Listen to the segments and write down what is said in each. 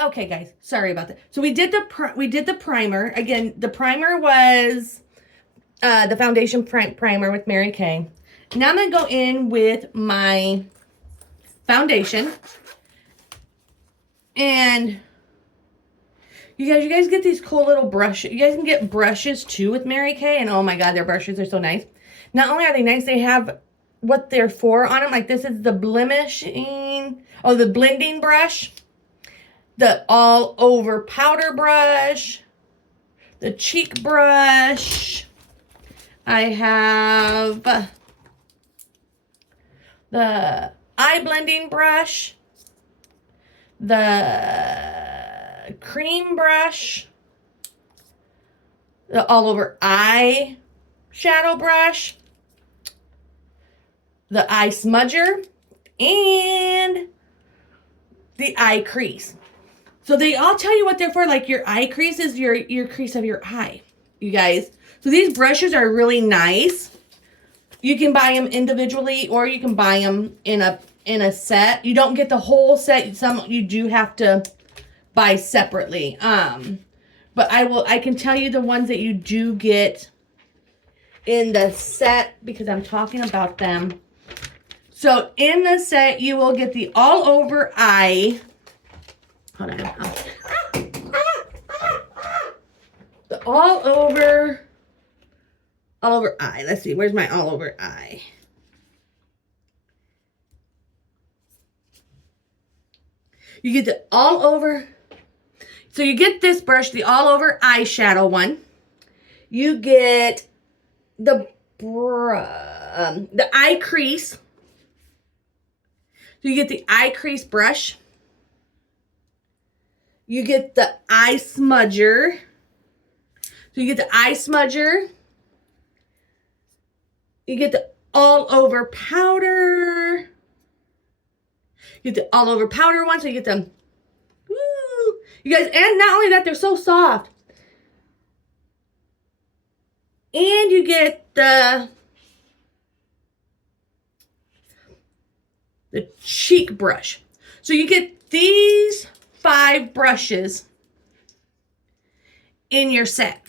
Okay, guys, sorry about that. So we did the primer. Again, the primer was the foundation primer with Mary Kay. Now I'm going to go in with my foundation. And you guys get these cool little brushes. You guys can get brushes too with Mary Kay. And oh my God, their brushes are so nice. Not only are they nice, they have what they're for on them. Like this is the the blending brush. The all over powder brush. The cheek brush. I have the eye blending brush, the cream brush, the all over eye shadow brush, the eye smudger, and the eye crease. So they all tell you what they're for. Like your eye crease is your crease of your eye, you guys. So these brushes are really nice. You can buy them individually or you can buy them in a set. You don't get the whole set. Some you do have to buy separately. But I can tell you the ones that you do get in the set because I'm talking about them. So in the set you will get the all over eye. Hold on. The all over eye. Let's see. Where's my all over eye? You get the all over. So you get this brush, the all over eyeshadow one. You get the eye crease. So you get the eye crease brush. You get the eye smudger. So you get the eye smudger. You get the all over powder. You get the all over powder one. So you get them. Woo! You guys, and not only that, they're so soft. And you get the cheek brush. So you get these 5 brushes in your set.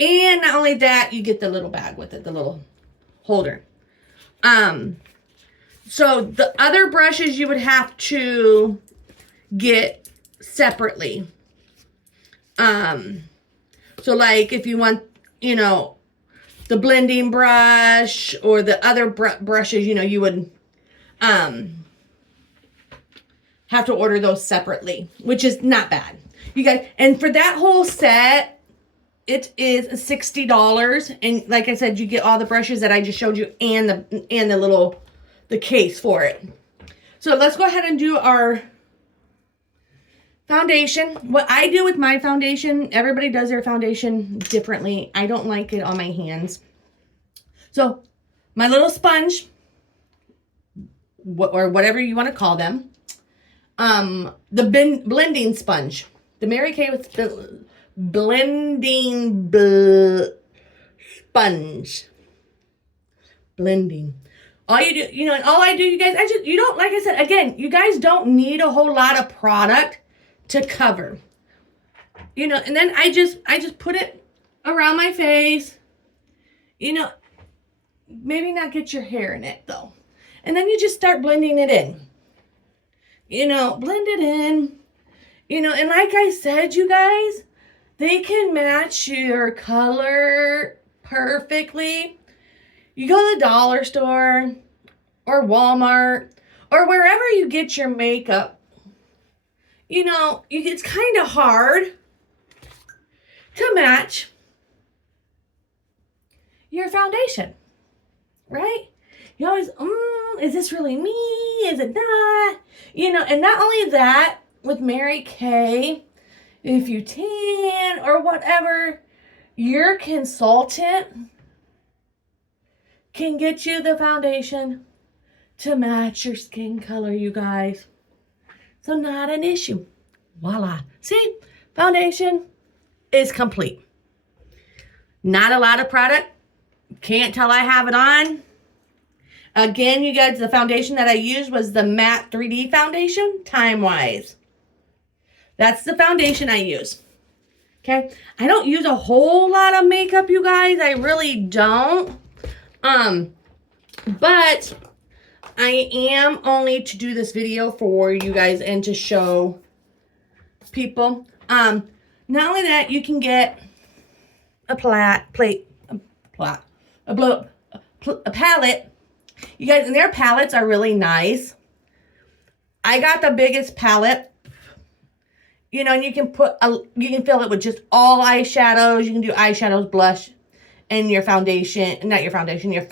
And not only that, you get the little bag with it, the little holder. So the other brushes you would have to get separately. So like if you want, the blending brush or the other brushes, you would have to order those separately, which is not bad. You guys, and for that whole set, it is $60. And like I said, you get all the brushes that I just showed you and the case for it. So let's go ahead and do our foundation. What I do with my foundation, everybody does their foundation differently. I don't like it on my hands. So my little sponge, or whatever you want to call them, the blending sponge, the Mary Kay with the blending sponge, blending. All you do, all I do, you guys, like I said, again, you guys don't need a whole lot of product to cover, and then I just put it around my face, maybe not get your hair in it though. And then you just start blending it in, blend it in, and like I said, you guys, they can match your color perfectly. You go to the dollar store or Walmart or wherever you get your makeup, it's kind of hard to match your foundation, right? You always, is this really me? Is it not? And not only that, with Mary Kay, if you tan or whatever, your consultant can get you the foundation to match your skin color, you guys. So not an issue. Voila. See, foundation is complete. Not a lot of product. Can't tell I have it on. Again, you guys, the foundation that I used was the Matte 3D foundation, Time Wise. That's the foundation I use. Okay. I don't use a whole lot of makeup, you guys. I really don't. But I am only to do this video for you guys and to show people. Not only that, you can get a palette. You guys, and their palettes are really nice. I got the biggest palette. You know, and you can fill it with just all eyeshadows. You can do eyeshadows, blush, and your foundation. Not your foundation, your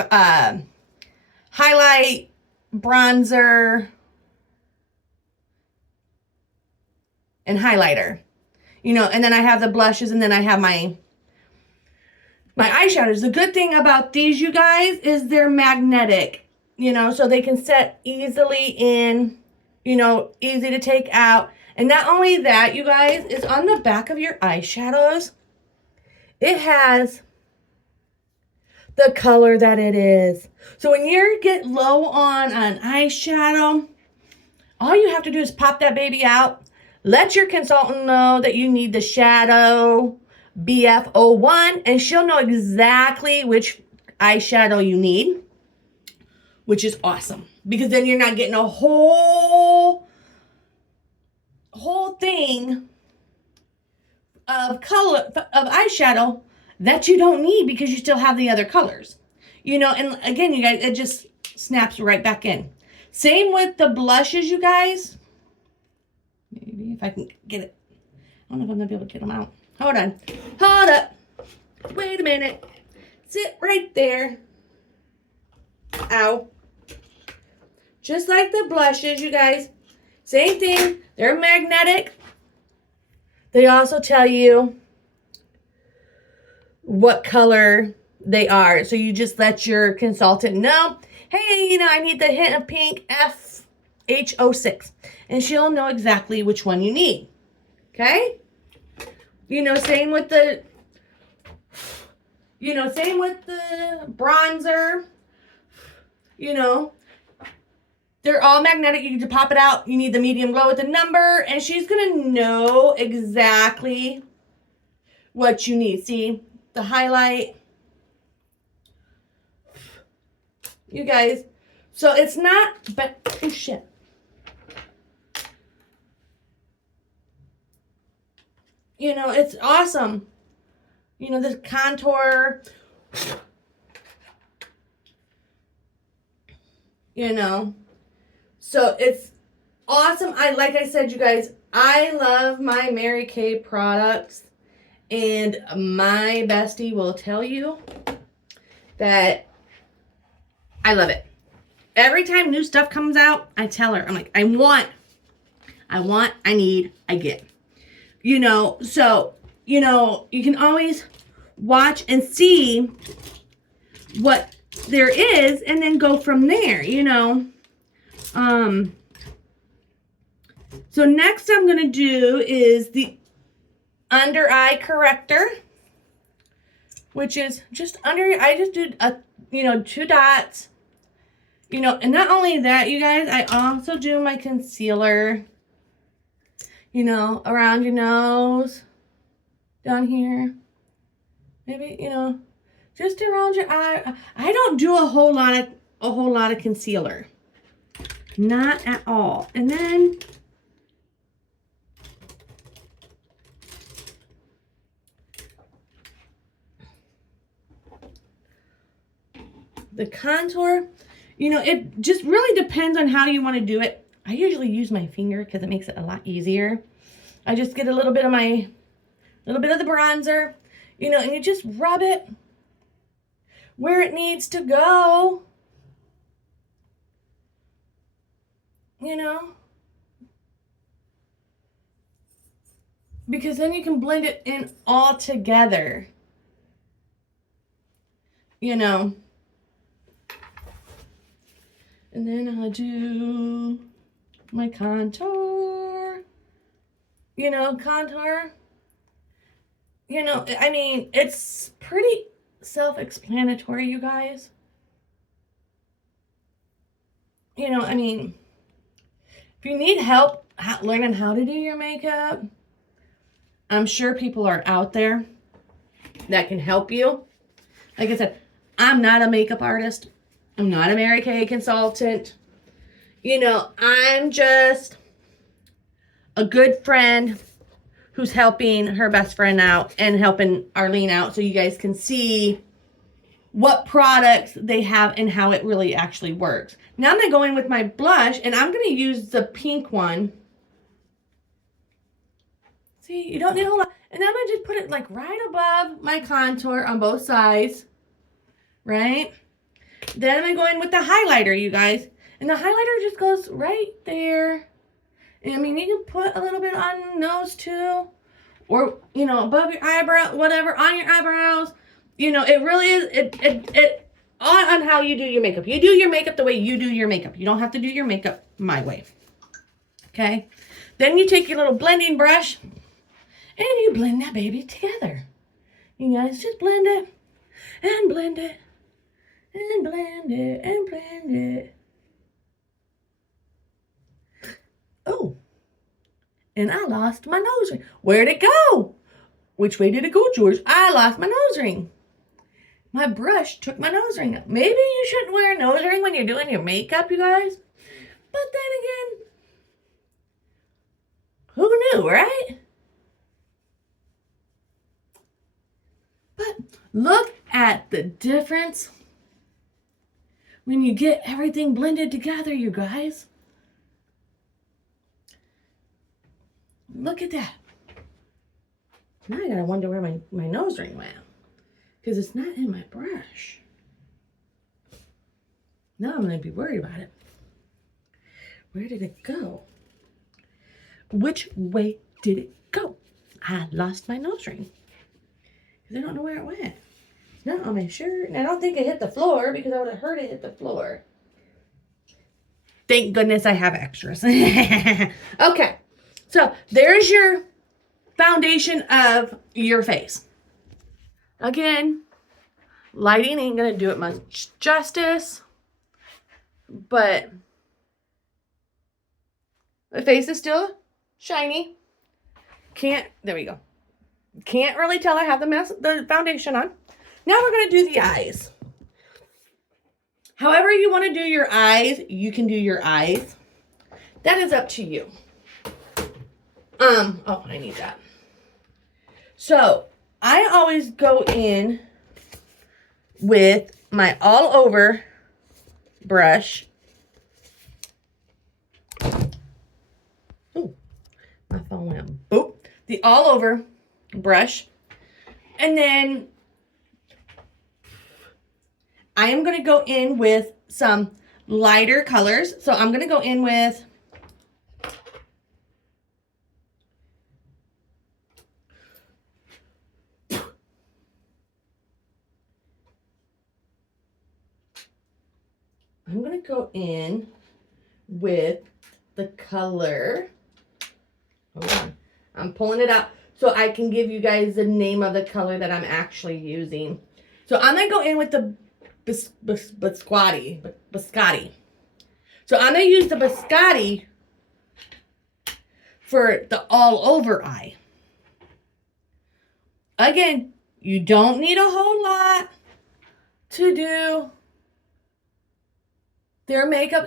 highlight, bronzer, and highlighter. You know, and then I have the blushes, and then I have my eyeshadows. The good thing about these, you guys, is they're magnetic. You know, so they can set easily in, you know, easy to take out. And not only that, you guys, is on the back of your eyeshadows, it has the color that it is. So when you get low on an eyeshadow, all you have to do is pop that baby out. Let your consultant know that you need the shadow BF01, and she'll know exactly which eyeshadow you need, which is awesome. Because then you're not getting a whole thing of color of eyeshadow that you don't need because you still have the other colors. You know, and again, you guys, it just snaps right back in. Same with the blushes, you guys. Maybe if I can get it. I don't know if I'm gonna be able to get them out. Hold on. Hold up. Wait a minute. Sit right there. Ow. Just like the blushes, you guys. Same thing. They're magnetic. They also tell you what color they are. So you just let your consultant know, hey, you know, I need the hint of pink FH06. And she'll know exactly which one you need. Okay? You know, same with the bronzer. You know, they're all magnetic. You can just pop it out. You need the medium glow with the number, and she's going to know exactly what you need. See, the highlight. You guys, so it's not, but, oh shit. You know, it's awesome. You know, this contour. You know. So it's awesome. Like I said, you guys, I love my Mary Kay products. And my bestie will tell you that I love it. Every time new stuff comes out, I tell her, I'm like, I want, I need, I get. You know, so, you know, you can always watch and see what there is and then go from there, you know. So next I'm going to do is the under eye corrector, which is just under, I just do, you know, 2 dots, you know, and not only that, you guys, I also do my concealer, you know, around your nose, down here, maybe, you know, just around your eye. I don't do a whole lot of concealer, not at all. And then the contour, you know, it just really depends on how you want to do it. I usually use my finger because it makes it a lot easier. I just get a little bit of the bronzer, you know, and you just rub it where it needs to go, you know, because then you can blend it in all together, you know. And then I'll do my contour, you know, you know, I mean, it's pretty self-explanatory, you guys. You know, I mean, if you need help learning how to do your makeup, I'm sure people are out there that can help you. Like I said, I'm not a makeup artist. I'm not a Mary Kay consultant. You know, I'm just a good friend who's helping her best friend out and helping Arlene out so you guys can see what products they have and how it really actually works. Now I'm going to go in with my blush, and I'm going to use the pink one. See, you don't need a whole lot. And I'm going to just put it like right above my contour on both sides, right? Then I'm going to go in with the highlighter, you guys. And the highlighter just goes right there. And I mean, you can put a little bit on your nose too. Or, you know, above your eyebrow, whatever, on your eyebrows. You know, it really is, it on how you do your makeup. You do your makeup the way you do your makeup. You don't have to do your makeup my way. Okay? Then you take your little blending brush and you blend that baby together. You guys just blend it and blend it and blend it and blend it. Oh, and I lost my nose ring. Where'd it go? Which way did it go, George? I lost my nose ring. My brush took my nose ring up. Maybe you shouldn't wear a nose ring when you're doing your makeup, you guys. But then again, who knew, right? But look at the difference when you get everything blended together, you guys. Look at that. Now I gotta wonder where my nose ring went. Because it's not in my brush. Now I'm gonna be worried about it. Where did it go? Which way did it go? I lost my nose ring. Because I don't know where it went. It's not on my shirt. And I don't think it hit the floor because I would have heard it hit the floor. Thank goodness I have extras. Okay. So there's your foundation of your face. Again, lighting ain't gonna do it much justice, but the face is still shiny. There we go. Can't really tell I have the foundation on. Now we're gonna do the eyes. However you want to do your eyes, you can do your eyes. That is up to you. Oh, I need that. So, I always go in with my all over brush. Ooh, my phone went boop. The all over brush. And then I am going to go in with some lighter colors. So I'm going to go in with the color. Hold on. I'm pulling it out so I can give you guys the name of the color that I'm actually using. So I'm going to go in with the Biscotti. So I'm going to use the Biscotti for the all over eye. Again, you don't need a whole lot to do. Their makeup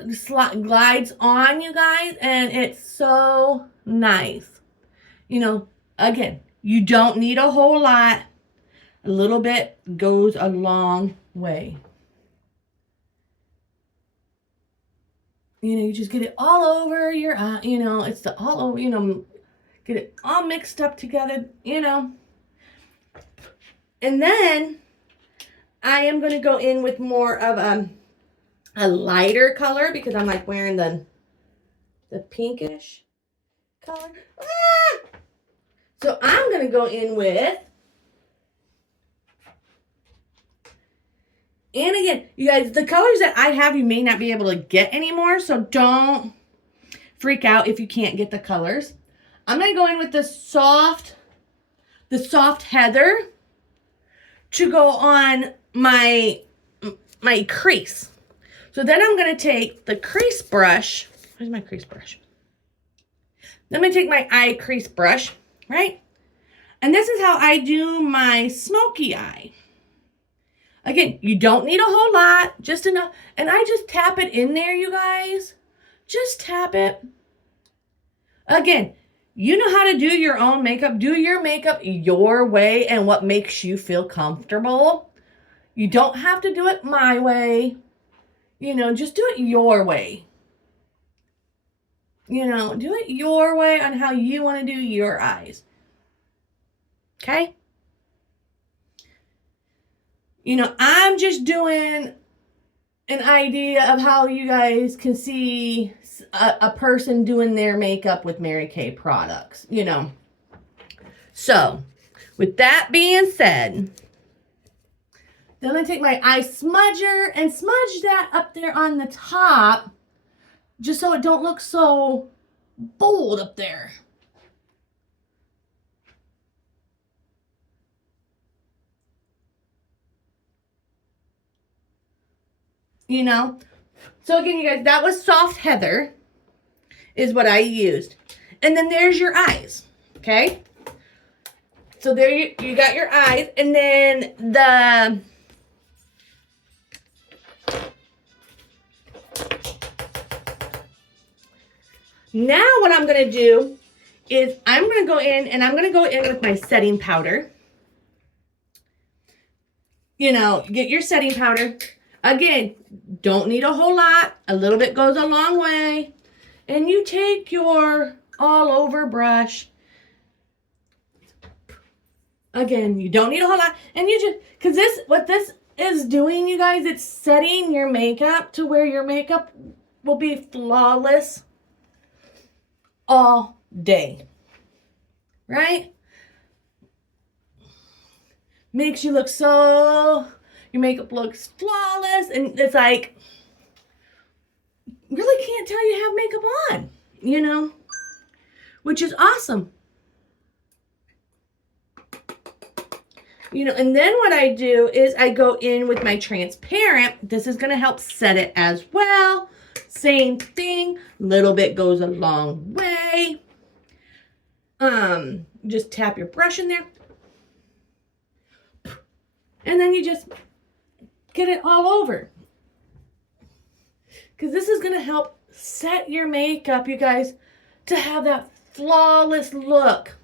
glides on, you guys, and it's so nice. You know, again, you don't need a whole lot. A little bit goes a long way. You know, you just get it all over your eye, you know, it's the all over, you know, get it all mixed up together, you know. And then I am going to go in with more of a lighter color because I'm like wearing the pinkish color. Ah! So I'm going to go in with, and again, you guys, the colors that I have, you may not be able to get anymore. So don't freak out if you can't get the colors. I'm going to go in with the soft heather to go on my crease. So then I'm going to take the crease brush. Where's my crease brush? I'm going to take my eye crease brush, right? And this is how I do my smoky eye. Again, you don't need a whole lot, just enough. And I just tap it in there, you guys. Just tap it. Again, you know how to do your own makeup. Do your makeup your way and what makes you feel comfortable. You don't have to do it my way. You know, just do it your way. You know, do it your way on how you want to do your eyes. Okay? You know, I'm just doing an idea of how you guys can see a person doing their makeup with Mary Kay products, you know. So, with that being said, then I'm going to take my eye smudger and smudge that up there on the top, just so it don't look so bold up there. You know? So again, you guys, that was Soft Heather is what I used. And then there's your eyes, okay? So there you got your eyes. And then now what I'm going to do is I'm going to go in and I'm going to go in with my setting powder. You know, get your setting powder. Again, don't need a whole lot. A little bit goes a long way. And you take your all over brush. Again, you don't need a whole lot. And you just, because what this is doing, you guys, it's setting your makeup to where your makeup will be flawless all day. Right? Makes you look so, your makeup looks flawless. And it's like, really can't tell you have makeup on, you know, which is awesome. You know, and then what I do is I go in with my transparent. This is going to help set it as well. Same thing. Little bit goes a long way. Just tap your brush in there. And then you just get it all over. Because this is going to help set your makeup, you guys, to have that flawless look.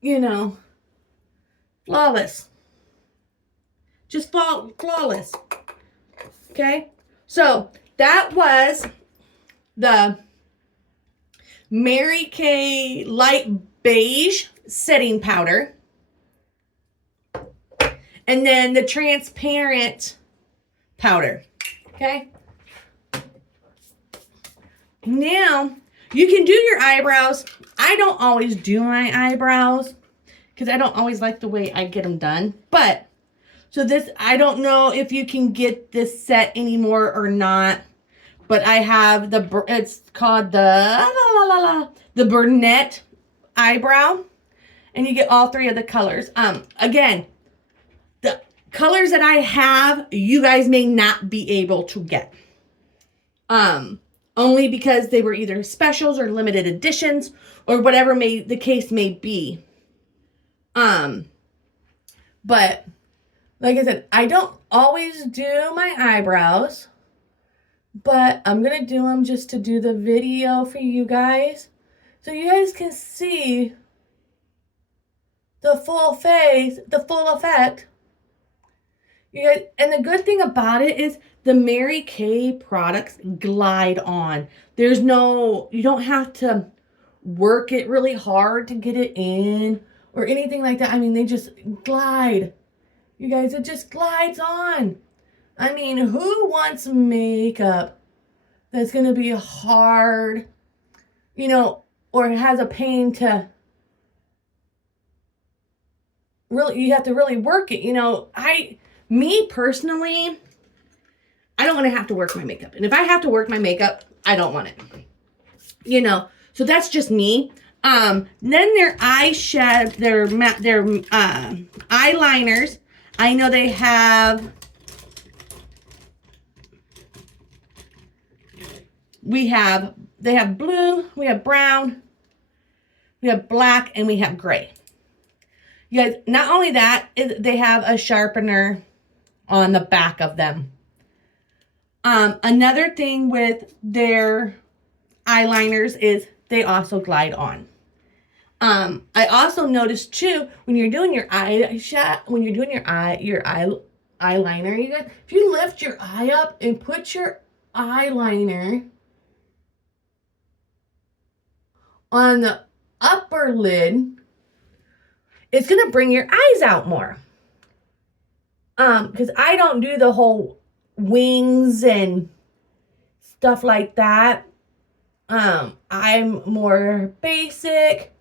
You know, flawless. Just flawless. Okay? So, that was the Mary Kay Light Beige Setting Powder. And then the transparent powder. Okay? Now, you can do your eyebrows. I don't always do my eyebrows because I don't always like the way I get them done. But, so this, I don't know if you can get this set anymore or not. But I have it's called the Burnett eyebrow. And you get all three of the colors. Again, the colors that I have, you guys may not be able to get. Only because they were either specials or limited editions or whatever the case may be. But like I said, I don't always do my eyebrows, but I'm going to do them just to do the video for you guys. So you guys can see the full face, the full effect. You guys, and the good thing about it is the Mary Kay products glide on. There's no, you don't have to work it really hard to get it in or anything like that. I mean, they just glide. You guys, it just glides on. I mean, who wants makeup that's going to be hard, you know, or has a pain to really, you have to really work it. You know, me personally, I don't want to have to work my makeup. And if I have to work my makeup, I don't want it. You know, so that's just me. Then their eyeshadow, their eyeliners. I know they have, they have blue, we have brown, We have black and we have gray. You guys, not only that, they have a sharpener on the back of them. Another thing with their eyeliners is they also glide on. I also noticed too, when you're doing your eyeliner, you guys, if you lift your eye up and put your eyeliner on the upper lid, it's gonna bring your eyes out more. Because I don't do the whole wings and stuff like that. I'm more basic.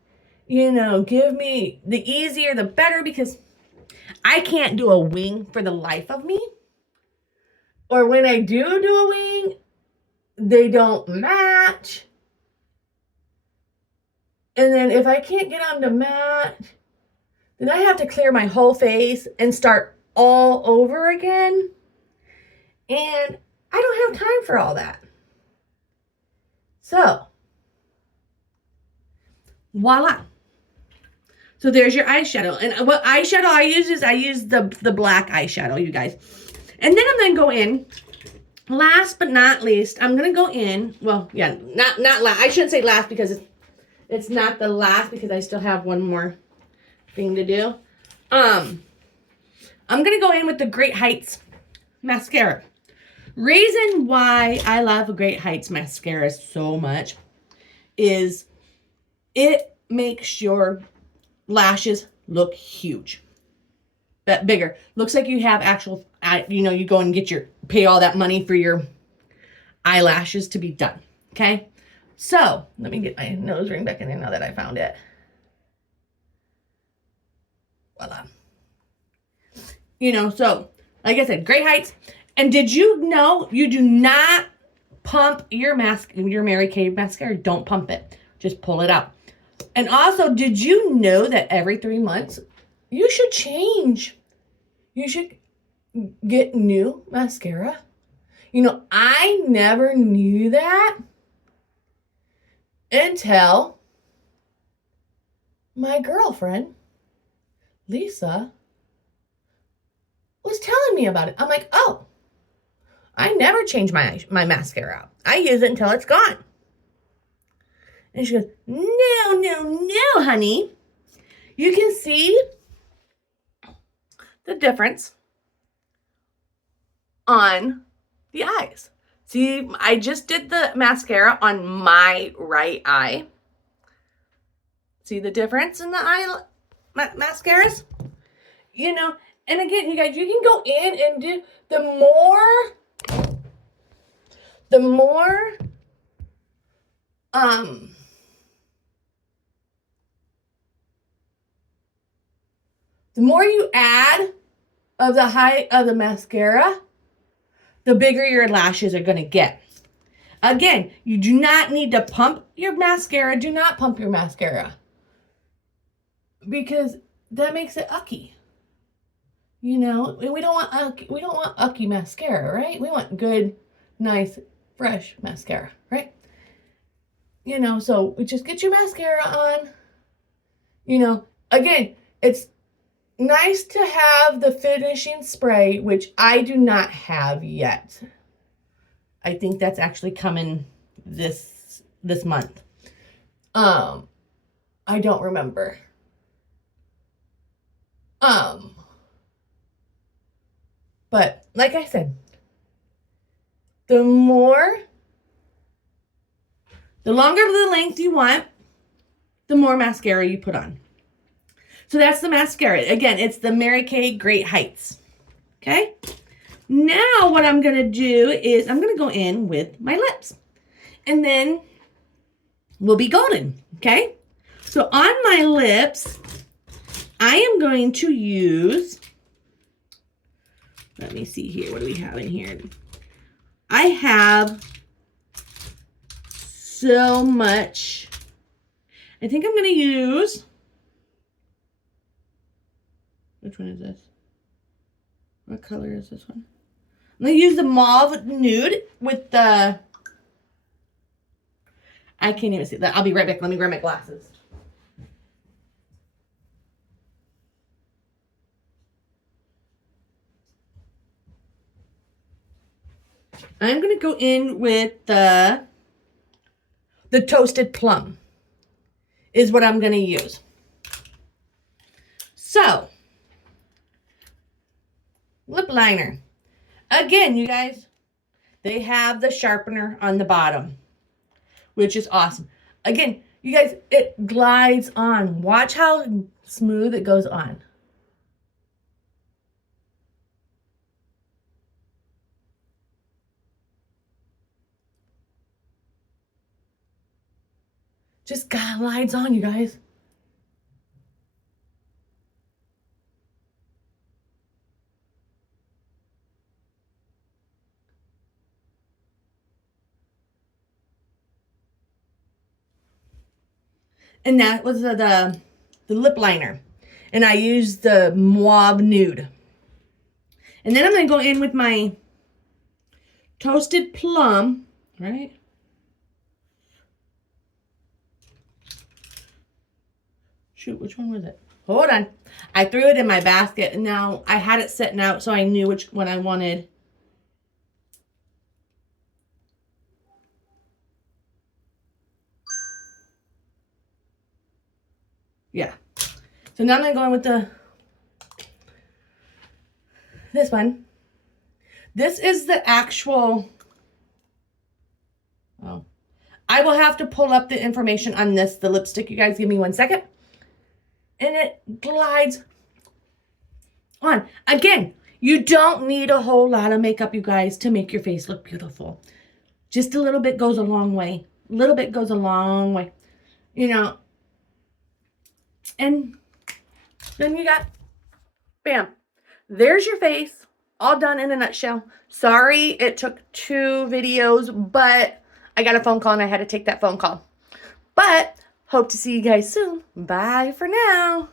You know, give me the easier the better, because I can't do a wing for the life of me. Or when I do a wing, they don't match. And then if I can't get them to match, then I have to clear my whole face and start all over again. And I don't have time for all that. So, voila. So there's your eyeshadow. And what eyeshadow I use is I use the black eyeshadow, you guys. And then I'm going to go in, last but not least, I'm going to go in, well, yeah, not last. I shouldn't say last because it's not the last, because I still have one more thing to do. I'm going to go in with the Great Heights mascara. Reason why I love Great Heights mascara so much is it makes your lashes look huge, but bigger. Looks like you have actual, you go and pay all that money for your eyelashes to be done. Okay. So let me get my nose ring back in there now that I found it. Voila. So like I said, Great Heights. And did you know you do not pump your Mary Kay mascara? Don't pump it. Just pull it out. And also, did you know that every 3 months you should change? You should get new mascara. I never knew that until my girlfriend, Lisa, was telling me about it. I'm like, oh, I never change my mascara out. I use it until it's gone. And she goes, no, honey. You can see the difference on the eyes. See, I just did the mascara on my right eye. See the difference in the eye mascaras? And again, you guys, you can go in and do the more you add of the height of the mascara, the bigger your lashes are going to get. Again, you do not need to pump your mascara. Do not pump your mascara, because that makes it ucky. We don't want ucky mascara, right? We want good, nice, fresh mascara, right? So we just get your mascara on. Again, it's nice to have the finishing spray, which I do not have yet. I think that's actually coming this month. I don't remember. But like I said, the longer the length you want, the more mascara you put on. So that's the mascara. Again, it's the Mary Kay Great Heights. Okay? Now what I'm going to do is I'm going to go in with my lips. And then we'll be golden. Okay? So on my lips, I am going to use, let me see here. What do we have in here? I have so much. I think I'm going to use, which one is this? What color is this one? I'm going to use the mauve nude with I can't even see that. I'll be right back. Let me grab my glasses. I'm going to go in with the Toasted Plum is what I'm going to use. So, lip liner. Again, you guys, they have the sharpener on the bottom, which is awesome. Again, you guys, it glides on. Watch how smooth it goes on. Just glides on, you guys. And that was the lip liner. And I used the Mauve Nude. And then I'm going to go in with my Toasted Plum, right? Shoot, which one was it? Hold on. I threw it in my basket, and now I had it sitting out so I knew which one I wanted. Yeah. So now I'm going to go in with this one. This is the actual, oh, I will have to pull up the information on this, the lipstick. You guys give me 1 second. And it glides on. Again, you don't need a whole lot of makeup, you guys, to make your face look beautiful. Just a little bit goes a long way. A little bit goes a long way. You know, and then you got, bam, there's your face, all done in a nutshell. Sorry it took 2 videos, but I got a phone call and I had to take that phone call. But hope to see you guys soon. Bye for now.